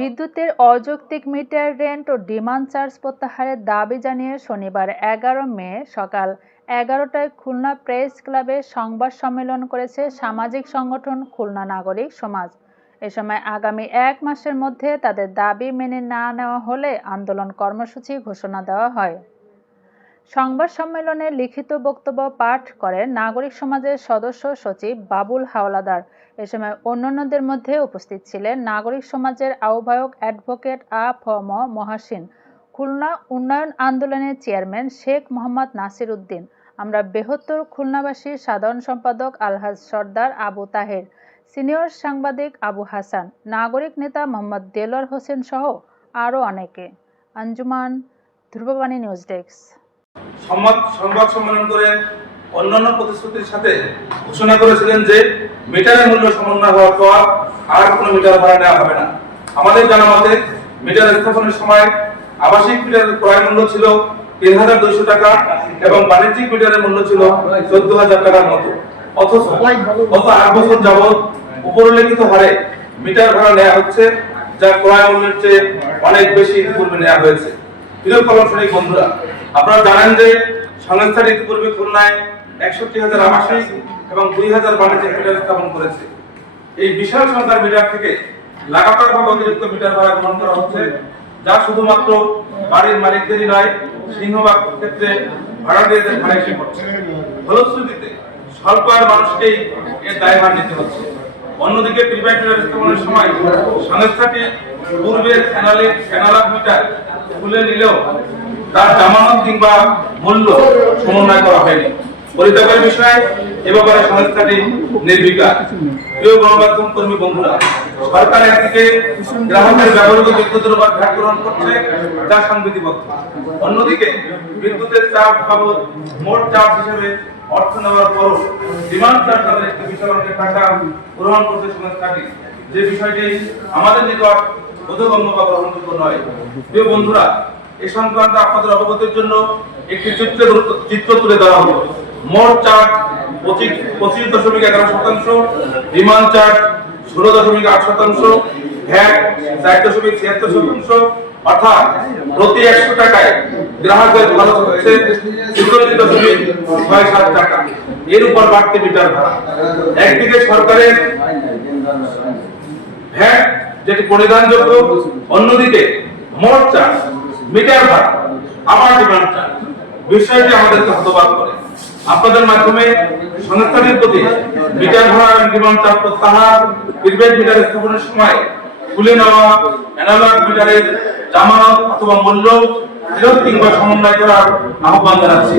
বিদ্যুতের অযৌক্তিক metre rent ও demand charge প্রত্যাহারের দাবি জানিয়ে শনিবার 11 মে সকাল 11টায় খুলনা প্রেস ক্লাবে সংবাদ সম্মেলন করেছে সামাজিক সংগঠন খুলনা নাগরিক সমাজ। এ সময় আগামী 1 মাসের মধ্যে তাদের দাবি মেনে না নেওয়া হলে আন্দোলন কর্মসূচি ঘোষণা দেওয়া হয়। সংবাদ সম্মেলনে লিখিত বক্তব্য পাঠ করেন নাগরিক সমাজের সদস্য সচিব বাবুল হাওলাদার। এ সময় অন্যান্যদের মধ্যে উপস্থিত ছিলেন নাগরিক সমাজের আহ্বায়ক অ্যাডভোকেট আ.ফ.ম. মহাসিন, খুলনা উন্নয়ন আন্দোলনের চেয়ারম্যান শেখ মোহাম্মদ নাসির উদ্দিন, আমরা বৃহত্তর খুলনাবাসীর সাধারণ সম্পাদক আলহাজ সর্দার আবু তাহের, সিনিয়র সাংবাদিক আবু হাসান, নাগরিক নেতা মোহাম্মদ দেলোয়ার হোসেন সহ আরও অনেকে। Anjuman, Dhrubabani news desk. সংবাদ সম্মেলন করে অন্যান্য প্রতিশ্রুতির সাথে ঘোষণা করেছিলেন যে মিটারের মূল্য সমন্বয় হওয়ার পর আর কোনো মিটার ভাড়া নেওয়া হবে না। আমাদের জানা মতে মিটার স্থাপনের সময় আবাসিক মিটারের ক্রয় মূল্য ছিল ৩,২০০ টাকা এবং বাণিজ্যিক মিটারের মূল্য ছিল ১৪,০০০ টাকার মতো। অথচ গত ৮ বছর যাবৎ উপরিল্লিখিত হারে মিটার ভাড়া নেওয়া হচ্ছে, যা ক্রয় মূল্যের চেয়ে অনেক বেশি পূর্বে নেওয়া হয়েছে। প্রিয় কর্মচারী বন্ধুরা, আপনারা জানেন যে সংস্থাটি ইতিপূর্বে খুলনায় ৬১,০০০ আবাসিক এবং ২,০০০ বাণিজ্যিক মিটার স্থাপন করেছে। এই বিশাল সংখ্যার মিটার থেকে লাগাতারভাবে অতিরিক্ত মিটার ভাড়া গ্রহণ করা হচ্ছে, যা শুধুমাত্র বাড়ির মালিকদেরই নয়, সিংহভাগ ক্ষেত্রে ভাড়াটিয়াদের ভাড়া এসে পড়ছে। ফলশ্রুতিতে স্বল্প আয়ের মানুষকেই এর দায়ভার নিতে হচ্ছে। অন্যদিকে প্রিপেড মিটার স্থাপনের সময় সংস্থাটি পূর্বের অ্যানালগ মিটার খুলে নিলেও তার জামানত কিংবা মূল্য সমন্বয় করা হয়নি। পরিতাপের বিষয়, এ ব্যাপারে সংস্থাটি নির্বিকার। প্রিয় গণমাধ্যম কর্মী বন্ধুরা, সরকার একদিকে গ্রাহকের ব্যবহৃত বিদ্যুতের উপর ভ্যাট গ্রহণ করছে, যা সংবিধিবদ্ধ। অন্যদিকে বিদ্যুতের চার্জ বাবদ মোট চার্জ হিসেবে অর্থ নেওয়ার পরও ডিমান্ড চার্জ নামের একটি বিশাল অঙ্কের টাকা গ্রহণ করছে সংস্থাটি, যে বিষয়টি আমাদের নিকট বোধগম্য বা গ্রহণযোগ্য নয়। প্রিয় বন্ধুরা, এই সংক্রান্তে আপনাদের অবগতির জন্য একটি চিত্র তুলে দেওয়া হলো। মোট চার্জ 25.11%, ডিমান্ড চার্জ 16.8%, ভ্যাট 4.76%, অর্থাৎ প্রতি 100 টাকায় গ্রাহকের খরচ হচ্ছে 14.67 টাকা। এর উপর বাড়তি মিটার ভাড়া। একদিকে সরকারের ভ্যাট যেটি পরিধানযোগ্য, অন্যদিকে মোট চার্জ, মিটার ভাড়া, আবার ডিমান্ড চার্জ। বিষয়টি আমাদেরকে হতবাক করে। আপনাদের মাধ্যমে সংস্থাটির প্রতি মিটার ভাড়া এবং ডিমান্ড চার্জ প্রত্যাহার, প্রিপেড মিটার স্থাপনের সময় খুলে নেওয়া অ্যানালগ মিটারের জামানত অথবা মূল্য ফেরত কিংবা সমন্বয় করার আহ্বান জানাচ্ছি।